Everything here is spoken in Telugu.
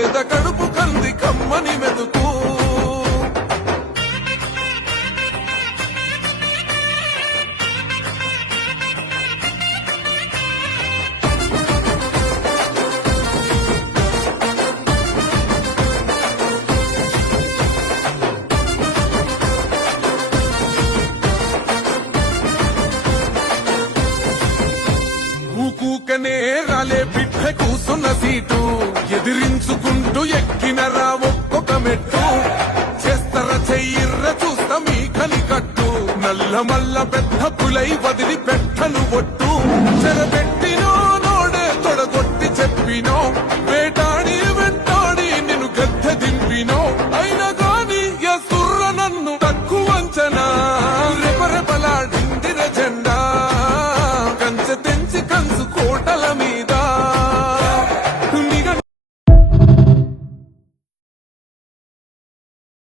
పేద కడుపు కంది కమ్మని మెతుకు కూకనే రాలే బిడ్డ కూసున్న సీటు ఎదిరించుకుంటూ ఎక్కినరా ఒక్కొక్క మెట్టు చేస్తర చెయ్యిర్ర చూస్తా మీ కనికట్టు నల్ల మల్ల పెద్ద పులై వదిలి పెట్టను ఒట్టు చెరబెట్టి